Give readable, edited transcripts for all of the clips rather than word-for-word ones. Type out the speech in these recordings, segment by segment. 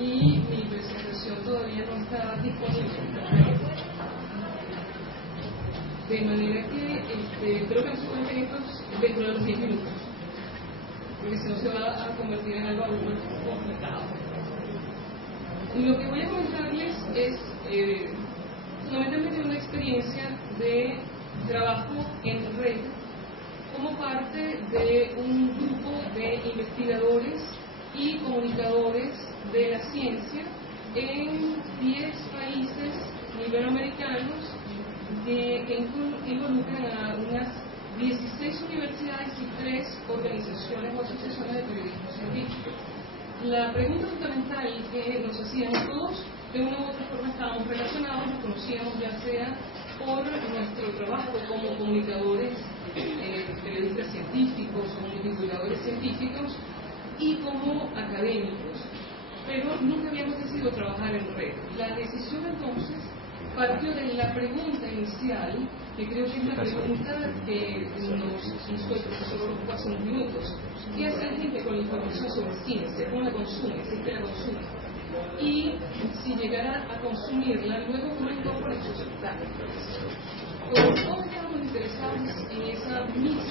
y mi presentación todavía no está disponible. De manera que espero que no se cuenten estos dentro de los 10 minutos, porque si no se va a convertir en algo complicado. Lo que voy a comentarles es fundamentalmente una experiencia de trabajo en red como parte de un grupo de investigadores y comunicadores de la ciencia en 10 países iberoamericanos que involucran a unas 16 universidades y 3 organizaciones o asociaciones de periodismo científico. La pregunta fundamental que nos hacíamos todos, de una u otra forma estábamos relacionados, nos conocíamos ya sea por nuestro trabajo como comunicadores, periodistas científicos o divulgadores científicos y como académicos, pero nunca habíamos decidido trabajar en red. La decisión entonces partió de la pregunta inicial, que creo que es la pregunta que nos hizo el profesor hace unos minutos: ¿qué hace la gente con la información sobre ciencia? ¿Cómo la consume? ¿Si es que la consume? Y si llegara a consumirla, luego cómo incorpora sus resultados. Como todos estábamos interesados en esa misma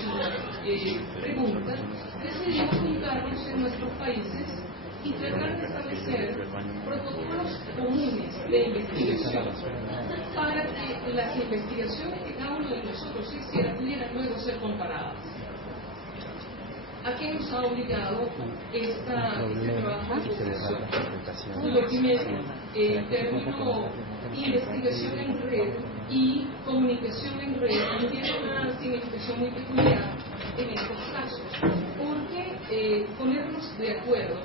pregunta, decidimos juntarnos en nuestros países y tratar de establecer protocolos comunes de investigación para que las investigaciones que cada uno de nosotros hiciera pudieran luego ser comparadas. ¿A qué nos ha obligado este trabajo de investigación? Lo primero, el término investigación en red y comunicación en red tiene una significación muy peculiar en estos casos, porque ponernos de acuerdo,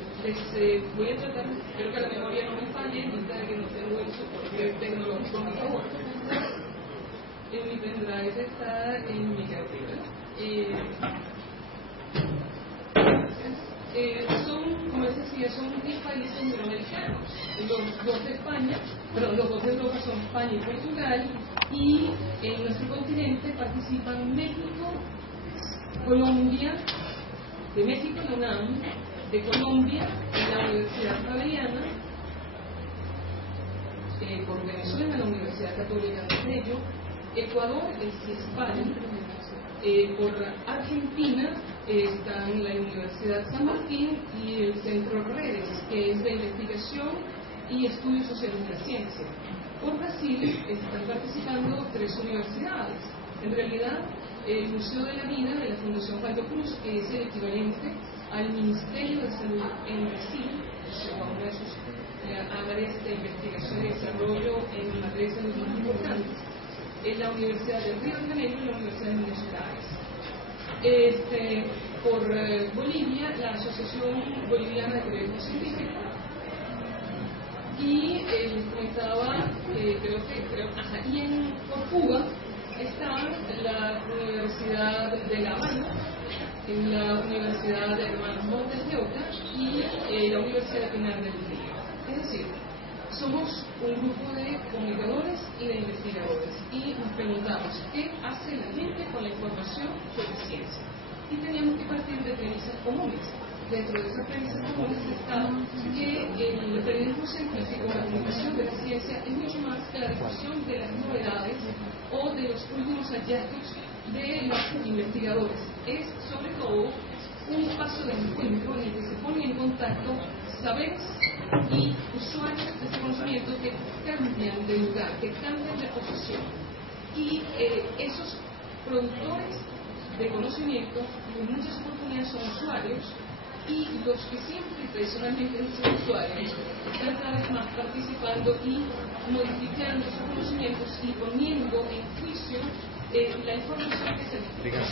voy a tratar, espero que la memoria no me falle, en vista de que no tengo el soporte tecnológico, por favor. En mi pendrive está en mi cartera. Son, como les decía, son 10 países iberoamericanos. Los dos de España, perdón, los dos de Europa son España y Portugal, y en nuestro continente participan México, Colombia, de México la UNAM, de Colombia la Universidad Javeriana, por Venezuela la Universidad Católica de Bello, Ecuador el CIESPAL, por Argentina están la Universidad San Martín y el Centro Redes, que es de investigación y estudios sociales de la ciencia. Por Brasil están participando 3 universidades. En realidad, el Museo de la Vida de la Fundación Valdo Cruz, que es el equivalente al Ministerio de Salud en Brasil, una de sus áreas de investigación y desarrollo en materia de salud más importantes, es la Universidad de Río de Janeiro y la Universidad de Minas Gerais. Por Bolivia, la Asociación Boliviana de Periodismo Científico, y les comentaba, por Cuba está la Universidad de La Habana, la Universidad de Hermanos Montes de Oca y la Universidad de Pinar del Río. Es decir, somos un grupo de comunicadores y de investigadores y nos preguntamos qué hace la gente con la información sobre ciencia. Y teníamos que partir de premisas comunes. Dentro de esas premisas comunes está que el periodismo científico, la comunicación de la ciencia, es mucho más que la difusión de las novedades o de los últimos hallazgos de los investigadores. Es sobre todo un espacio de encuentro en el que se ponen en contacto saberes y usuarios de ese conocimiento que cambian de lugar, que cambian de posición. Y esos productores de conocimiento en muchas oportunidades son usuarios, y los que siempre tradicionalmente han sido usuarios están cada vez más participando y modificando sus conocimientos y poniendo en juicio la información que se distribuye.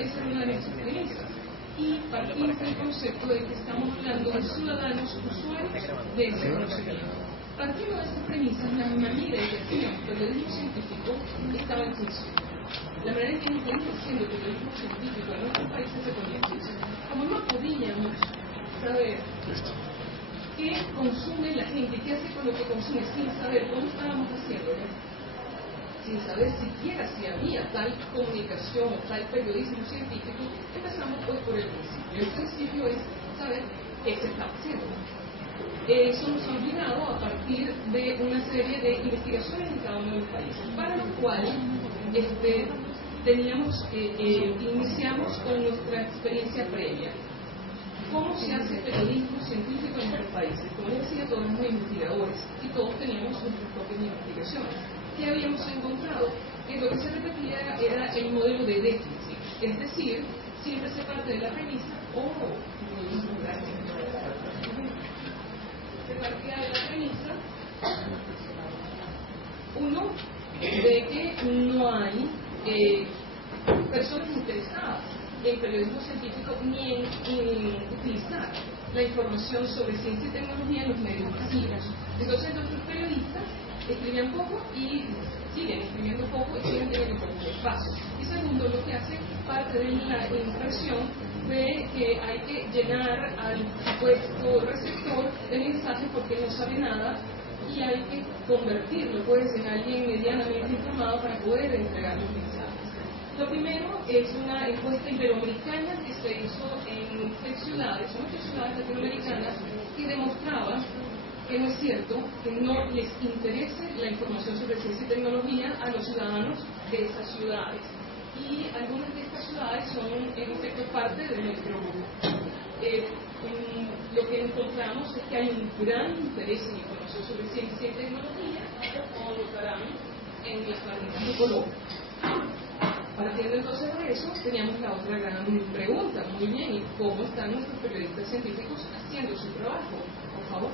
Esa es una de nuestras premisas. Y partimos del concepto de que estamos hablando de ciudadanos usuarios de ese conocimiento. Partiendo de estas premisas, la manera en que el periodismo científico estaba en juicio. La manera en que nos venimos haciendo el periodismo científico en nuestros países se ponía en juicio. Como no podíamos saber qué consume la gente, qué hace con lo que consume, sin saber cómo estábamos haciéndolo, sin saber siquiera si había tal comunicación o tal periodismo científico, empezamos pues por el principio. El principio es saber qué se está haciendo. eso nos ha obligado a partir de una serie de investigaciones en cada uno de los países, para lo cual iniciamos con nuestra experiencia previa. ¿Cómo se hace periodismo científico en nuestros países? Como les decía, todos somos investigadores y todos teníamos nuestras propias investigaciones. ¿Qué habíamos encontrado? Que lo que se repetía era el modelo de déficit, es decir, siempre se parte de la premisa, se partía de la premisa, uno, de que no hay personas interesadas en periodismo científico ni en utilizar la información sobre ciencia y tecnología en los medios masivos. Entonces nuestros periodistas escribían poco y siguen escribiendo poco y siguen teniendo poco espacio. Y segundo, lo que hace parte de la impresión de que hay que llenar al supuesto receptor de mensajes porque no sabe nada y hay que convertirlo pues en alguien medianamente informado para poder entregar los mensajes. Lo primero es una encuesta iberoamericana que se hizo en 6 ciudades, muchas ciudades latinoamericanas, que demostraba que no es cierto que no les interese la información sobre ciencia y tecnología a los ciudadanos de esas ciudades. Y algunas de estas ciudades son en efecto parte de nuestro grupo. Lo que encontramos es que hay un gran interés en información sobre ciencia y tecnología, como notarán en las barritas de color. Partiendo entonces de eso, teníamos la otra gran pregunta. Muy bien, ¿y cómo están nuestros periodistas científicos haciendo su trabajo? Por favor.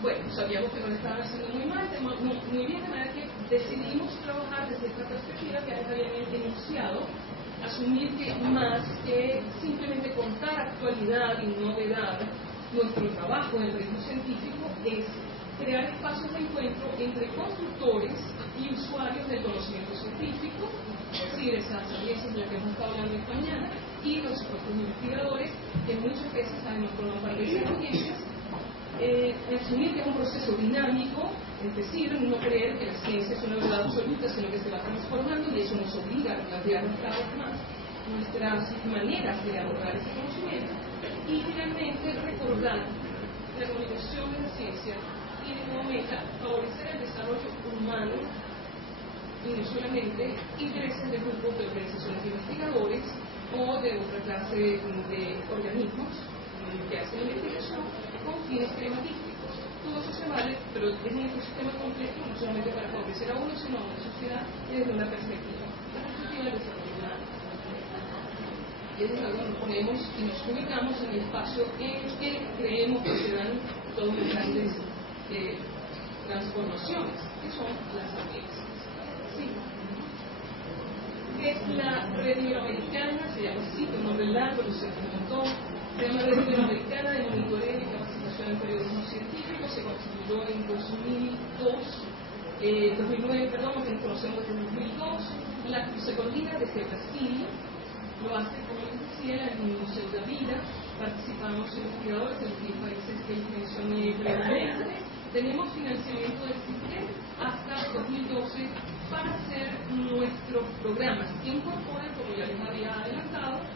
Bueno, sabíamos que no lo estaban haciendo muy mal, muy bien, de manera que decidimos trabajar desde esta perspectiva que les había enunciado, asumir que más que simplemente contar actualidad y novedad, nuestro trabajo en el periodismo científico es crear espacios de encuentro entre constructores y usuarios del conocimiento científico, es decir, esas audiencias de las que hemos estado hablando esta mañana, y los propios investigadores, que muchas veces sabemos forman parte de esas audiencias, asumir que es un proceso dinámico, es decir, no creer que la ciencia es una verdad absoluta, sino que se va transformando y eso nos obliga a replantearnos cada vez más nuestras maneras de abordar ese conocimiento. Y finalmente, recordar que la comunicación de la ciencia tiene como meta favorecer el desarrollo humano y no solamente intereses de grupos de organizaciones de investigadores o de otra clase de organismos que hacen investigación con fines crematísticos. Todo eso se vale, pero es un ecosistema complejo, no solamente para favorecer a uno, sino a una sociedad desde una perspectiva, la perspectiva del desarrollo humano. Es decir, nos ponemos y nos ubicamos en el espacio en el que creemos que se dan todas las grandes transformaciones, que son las audiencias. Sí. Es la red iberoamericana, se llama así, con nombre largo, lo sé un montón. Se llama Red Iberoamericana de Monitoreo y Capacitación en Periodismo Científico, se constituyó en 2009, lo que nos conocemos desde 2002, se coordina desde Brasil, lo hace, como les decía, el Museo de la Vida, participamos investigadores de los 10 países que mencioné previamente, tenemos financiamiento del CITES hasta 2012 para hacer nuestros programas que incorporan, como ya les había adelantado,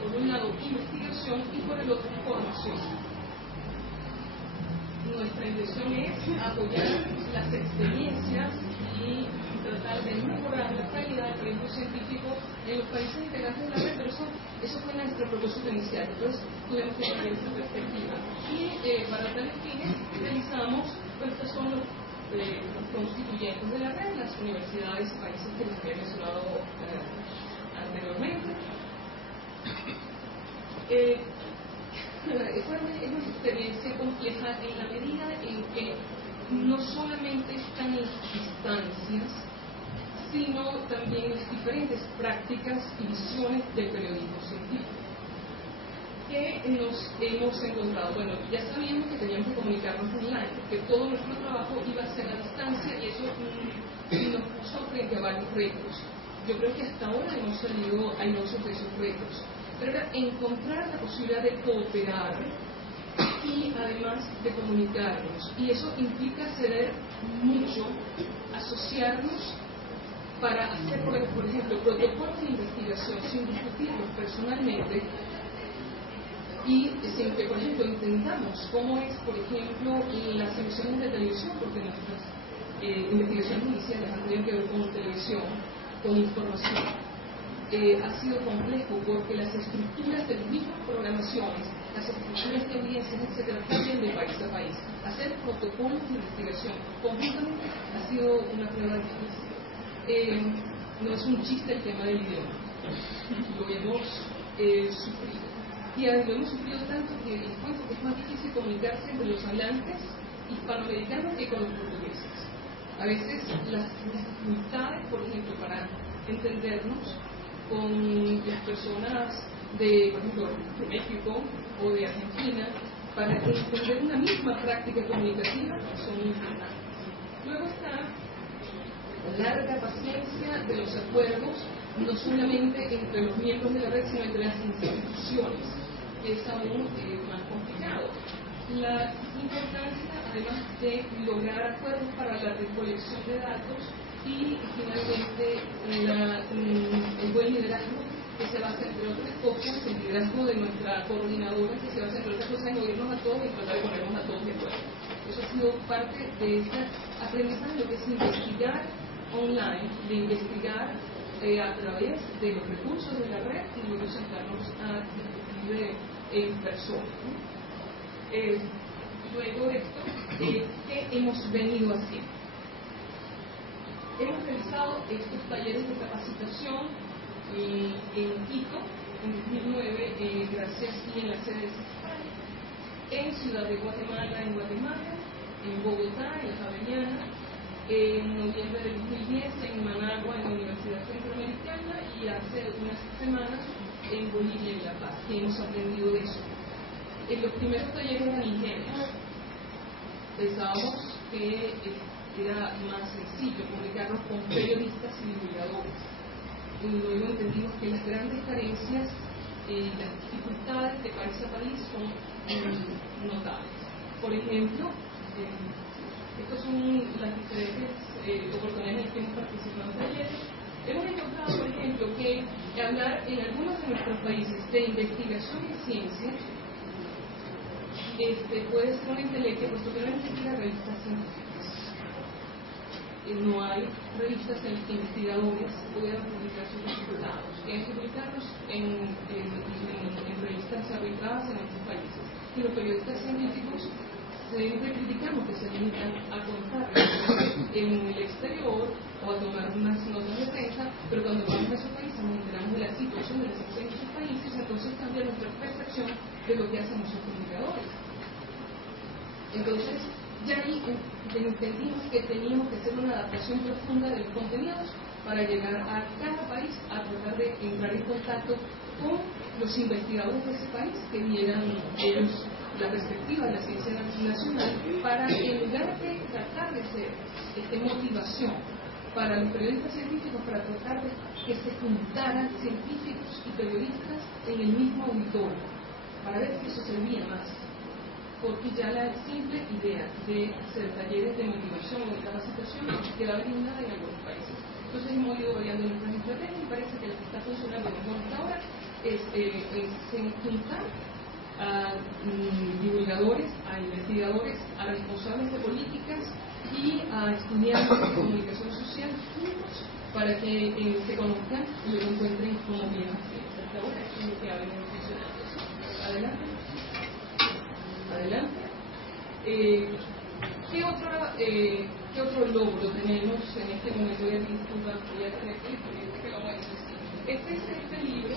por un lado investigación y por el otro formación. Nuestra intención es apoyar las experiencias y tratar de mejorar la calidad del periodismo científico en los países integrantes de la red, pero eso fue nuestro propósito inicial, entonces tuvimos que tener esa perspectiva. Y para tales fines realizamos, estos son los constituyentes de la red, las universidades y países que les había mencionado anteriormente. Es una experiencia compleja en la medida en que no solamente están en las distancias, sino también en las diferentes prácticas y visiones del periodismo científico que nos hemos encontrado. Bueno, ya sabíamos que teníamos que comunicarnos online, que todo nuestro trabajo iba a ser a distancia y eso nos puso frente a varios retos. Yo creo que hasta ahora hemos salido airosos de esos retos, pero era encontrar la posibilidad de cooperar y además de comunicarnos, y eso implica ceder mucho, asociarnos para hacer, por ejemplo, protocolos de investigación sin discutirlos personalmente. y sin que, por ejemplo, entendamos cómo es, por ejemplo, las emisiones de televisión, porque nuestras investigaciones iniciales han tenido que ver con televisión, con información. Ha sido complejo porque las estructuras de las mismas programaciones, las estructuras de audiencias, etcétera, cambian de país a país. Hacer protocolos de investigación conjuntamente ha sido una prueba difícil. No es un chiste el tema del idioma, lo hemos sufrido. Y lo hemos sufrido tanto que encuentro que es más difícil comunicarse entre los hablantes hispanoamericanos que con los portugueses. A veces las dificultades, por ejemplo, para entendernos con las personas de, por ejemplo, de México o de Argentina, para entender una misma práctica comunicativa, son importantes. Luego está la larga paciencia de los acuerdos, no solamente entre los miembros de la red, sino entre las instituciones, que es aún más complicado. La importancia, además de lograr acuerdos para la recolección de datos y, finalmente, el buen liderazgo, que se basa, entre otras cosas, el liderazgo de nuestra coordinadora, que se basa, entre otras cosas, en oírnos a todos y tratar de ponernos a todos de acuerdo. Eso ha sido parte de este aprendizaje de lo que es investigar online, de investigar a través de los recursos de la red y luego sentarnos a discutir en persona. Luego de esto, ¿qué hemos venido haciendo? Hemos realizado estos talleres de capacitación en Quito, en 2009, gracias y en la sede de España, en Ciudad de Guatemala, en Bogotá, en La Javeriana, en noviembre de 2010 en Managua, en la Universidad Centroamericana, y hace unas semanas en Bolivia, en La Paz. ¿Qué hemos aprendido de eso? En los primeros talleres eran ingenios. Pensábamos que era más sencillo comunicarnos con periodistas y divulgadores. Y luego entendimos que las grandes carencias y las dificultades de país a país son notables. Por ejemplo, estas son las diferentes oportunidades en las que hemos participado en talleres. Hemos encontrado, por ejemplo, que hablar en algunos de nuestros países de investigación y ciencia puede ser una entelequia, puesto que no necesita revistas científicas. No hay revistas en las que investigadores puedan publicar sus resultados. Tienen que publicarlos en revistas arbitradas en otros países. Y los periodistas científicos siempre criticamos que se limitan a contar en el exterior o a tomar unas notas de prensa, pero cuando vamos a esos países nos enteramos de la situación de esos países, entonces cambia nuestra percepción de lo que hacen nuestros comunicadores. Entonces, ya ahí entendimos que teníamos que hacer una adaptación profunda de los contenidos para llegar a cada país a tratar de entrar en contacto con los investigadores de ese país que dieran ellos la perspectiva de la ciencia nacional, para en lugar de tratar de hacer motivación para los periodistas científicos, para tratar de que se juntaran científicos y periodistas en el mismo auditorio, para ver si eso servía más. Porque ya la simple idea de hacer talleres de motivación o de capacitación queda brindada en algunos países. Entonces hemos ido variando nuestras estrategias y parece que la que está funcionando mejor hasta ahora es juntar a divulgadores, a investigadores, a responsables de políticas y a estudiantes de comunicación social juntos para que se conozcan y lo encuentren como bien haciendo. Hasta ahora es lo que ha venido funcionando. Adelante. Adelante. ¿Qué otro logro tenemos en este momento? Voy a tener que lo muestre. Este es este libro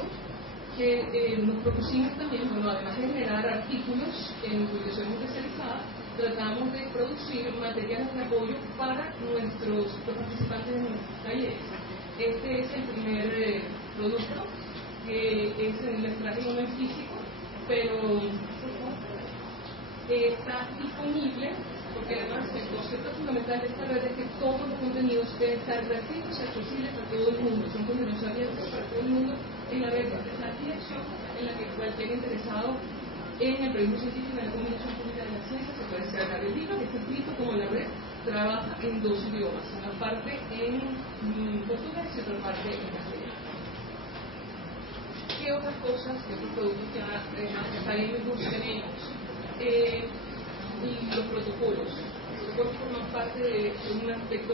que nos propusimos también, bueno, además de generar artículos en publicaciones especializadas, tratamos de producir materiales de apoyo para los participantes de nuestros talleres. Este es el primer producto, que les traje uno en físico, pero está disponible, porque además el concepto fundamental de esta red es que todos los contenidos deben estar gratuitos y accesibles a todo el mundo. Son contenidos abiertos para todo el mundo en la red. Esta es la dirección en la que cualquier interesado en el periodismo científico y en la comunicación pública de la ciencia se puede descargar el libro, que está escrito como la red trabaja en dos idiomas, una parte en portugués y otra parte en castellano. ¿Qué otras cosas, qué otros productos que han académicos tenemos y los protocolos. Los protocolos forman parte de un aspecto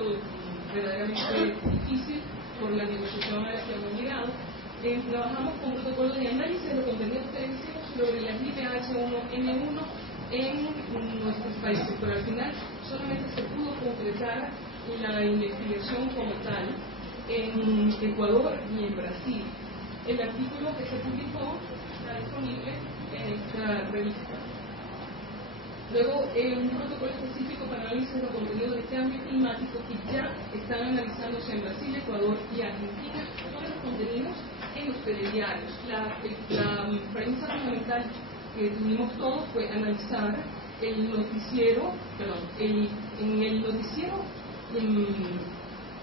verdaderamente difícil por la negociación a la que hemos llegado. Trabajamos con protocolos de análisis de contenidos televisivos sobre las IPH1N1 en nuestros países, pero al final solamente se pudo concretar la investigación como tal en Ecuador y en Brasil. El artículo que se publicó está disponible en esta revista. Luego, un protocolo específico para análisis de contenido de cambio climático que ya están analizándose en Brasil, Ecuador y Argentina sobre los contenidos en los telediarios. La premisa fundamental que tuvimos todos fue analizar el noticiero, en el noticiero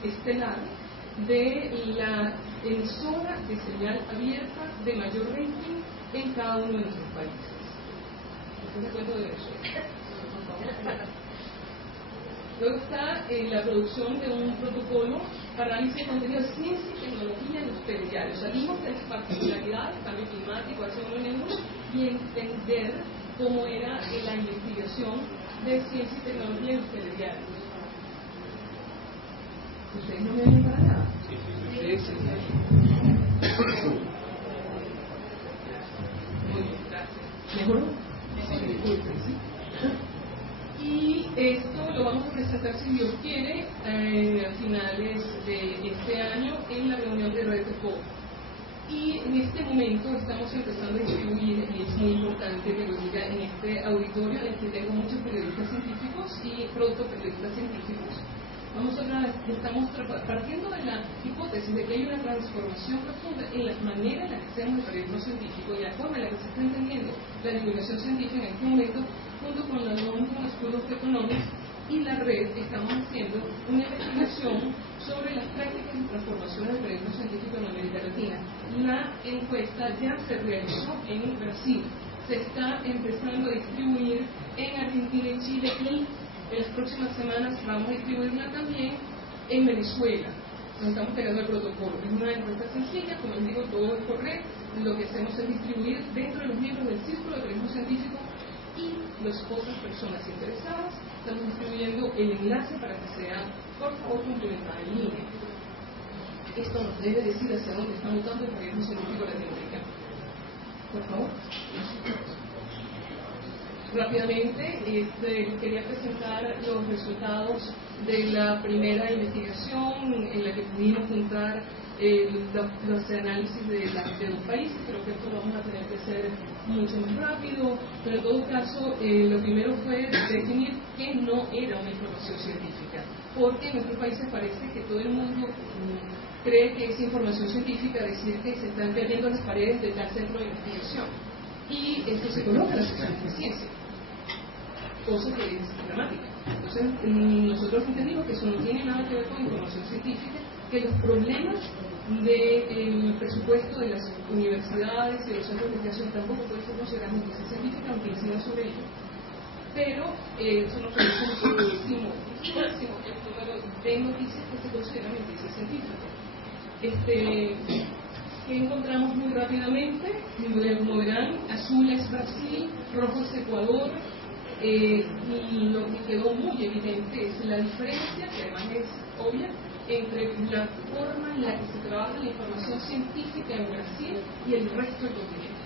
estelar de la emisora de señal abierta de mayor rating en cada uno de nuestros países. ¿Se cuento de eso? Luego está la producción de un protocolo para análisis de contenido de ciencia y tecnología en los telediarios. Salimos de las particularidades, cambio climático, H1N1 y entender cómo era la investigación de ciencia y tecnología en los telediarios. ¿Ustedes no me ven para nada? Sí. Muy bien, gracias. ¿Mejoró? Sí. Y esto lo vamos a presentar, si Dios quiere, a finales de este año en la reunión de Red Pop. Y en este momento estamos empezando a distribuir, y es muy importante que lo diga en este auditorio en el que tengo muchos periodistas científicos y protoperiodistas científicos. Estamos partiendo de la hipótesis de que hay una transformación profunda en la manera en la que hacemos el periodismo científico y la forma en la que se está entendiendo la divulgación científica en este momento, junto con la London School of Economics y la red. Estamos haciendo una investigación sobre las prácticas y transformaciones del periodismo científico en América Latina. La encuesta ya se realizó en Brasil, se está empezando a distribuir en Argentina y Chile y en las próximas semanas vamos a distribuirla también en Venezuela. Nos estamos pegando el protocolo. Es una encuesta sencilla, como les digo, todo es por red. Lo que hacemos es distribuir dentro de los miembros del Círculo de Periodismo Científico y las otras personas interesadas. Estamos distribuyendo el enlace para que sea, por favor, complementada en línea. Esto nos debe decir hacia dónde está mutando el periodismo científico latinoamericano. Por favor. Rápidamente, quería presentar los resultados de la primera investigación en la que pudimos juntar los análisis de los países. Creo que esto lo vamos a tener que hacer mucho más rápido, pero en todo caso, lo primero fue definir qué no era una información científica, porque en nuestros países parece que todo el mundo cree que es información científica decir que se están perdiendo las paredes de tal centro de investigación, y esto se coloca en la sección de ciencia, cosa que es dramática. Entonces, nosotros entendimos que eso no tiene nada que ver con información científica, que los problemas del presupuesto de las universidades y de los centros de investigación tampoco pueden ser considerados noticia científica, aunque incidan sobre ello. Pero eso nos parece muchísimo el número de noticias que se consideran noticias científicas. Que encontramos muy rápidamente, como verán, azul es Brasil, rojo es Ecuador, y lo que quedó muy evidente es la diferencia, que además es obvia, entre la forma en la que se trabaja la información científica en Brasil y el resto del continente.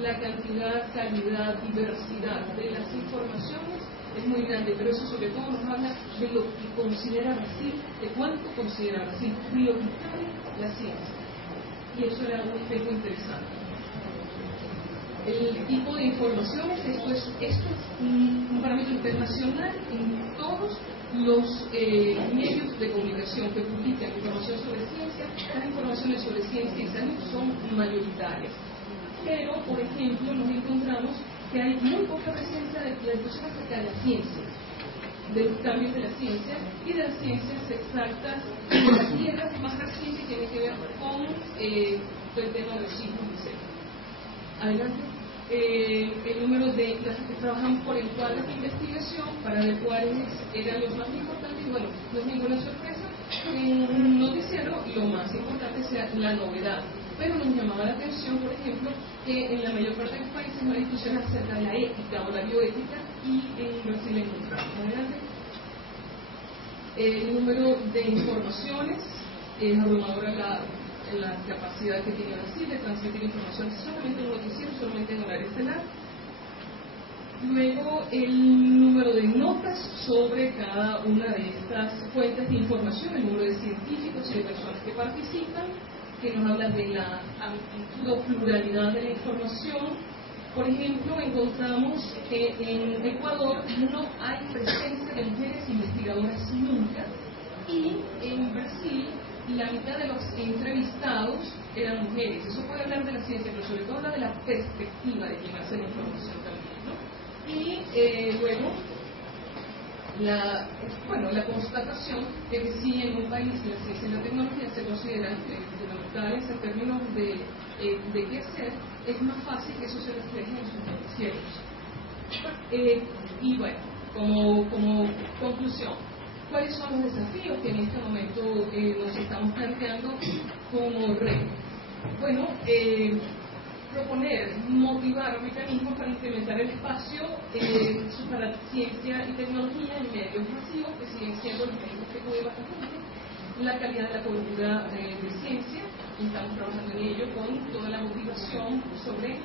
La cantidad, calidad, diversidad de las informaciones es muy grande, pero eso sobre todo nos habla de lo que considera Brasil, de cuánto considera Brasil prioritaria la ciencia. Y eso era un aspecto interesante. El tipo de informaciones, esto es un parámetro internacional en todos los medios de comunicación que publican información sobre ciencia. Las informaciones sobre ciencia y salud son mayoritarias, pero por ejemplo nos encontramos que hay muy poca presencia de la discusión acerca de la ciencia, de los cambios de la ciencia y de las ciencias exactas de la tierra más reciente que tiene que ver con el tema de los sismos, etc. Adelante. El número de las que trabajan por encuadres de investigación para ver cuáles eran los más importantes. Bueno, no es ninguna sorpresa que en un noticiero lo más importante sea la novedad. pero nos llamaba la atención, por ejemplo, que en la mayor parte de los países no hay discusiones acerca de la ética o la bioética, y en Brasil encontramos. Adelante. El número de informaciones es abrumadora la capacidad que tiene Brasil de transmitir información solamente en un noticiero, solamente en horario estelar. Luego, el número de notas sobre cada una de estas fuentes de información, el número de científicos y de personas que participan, que nos habla de la amplitud o pluralidad de la información. Por ejemplo, encontramos que en Ecuador no hay presencia de mujeres investigadoras nunca, y en Brasil la mitad de los entrevistados eran mujeres. Eso puede hablar de la ciencia, pero sobre todo habla de la perspectiva de quien hace la información también, ¿no? Y luego la constatación de que si en un país la ciencia y la tecnología se consideran fundamentales en términos de qué hacer, es más fácil que eso se refleje en sus noticieros. Y bueno, como conclusión, ¿cuáles son los desafíos que en este momento nos estamos planteando como reto? Bueno, proponer, motivar mecanismos para incrementar el espacio para ciencia y tecnología en medios masivos, que siguen siendo los medios que cubre bastante, la calidad de la cobertura de ciencia, y estamos trabajando en ello con toda la motivación sobre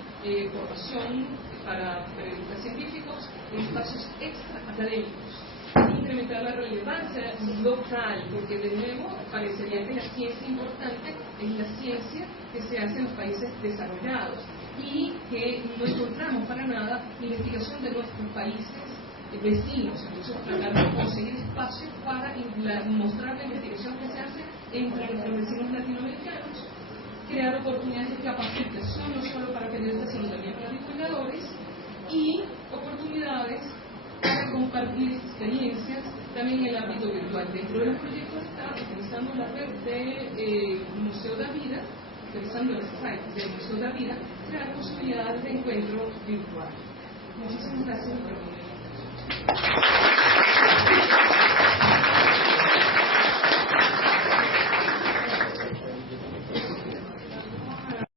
formación para periodistas científicos en espacios extra académicos, incrementar la relevancia local, porque de nuevo parecería que la ciencia importante es la ciencia que se hace en los países desarrollados, y que no encontramos para nada investigación de nuestros países vecinos. Entonces, tratar de conseguir espacios para mostrar la investigación que se hace entre nuestros vecinos latinoamericanos, crear oportunidades de capacitación no solo para periodistas sino también para divulgadores, y oportunidades para compartir experiencias también en el ámbito virtual. Dentro de los proyectos está utilizando la red de Museo da Vida, utilizando el site del Museo da Vida, crear posibilidades de encuentro virtual. Muchísimas gracias por la oportunidad.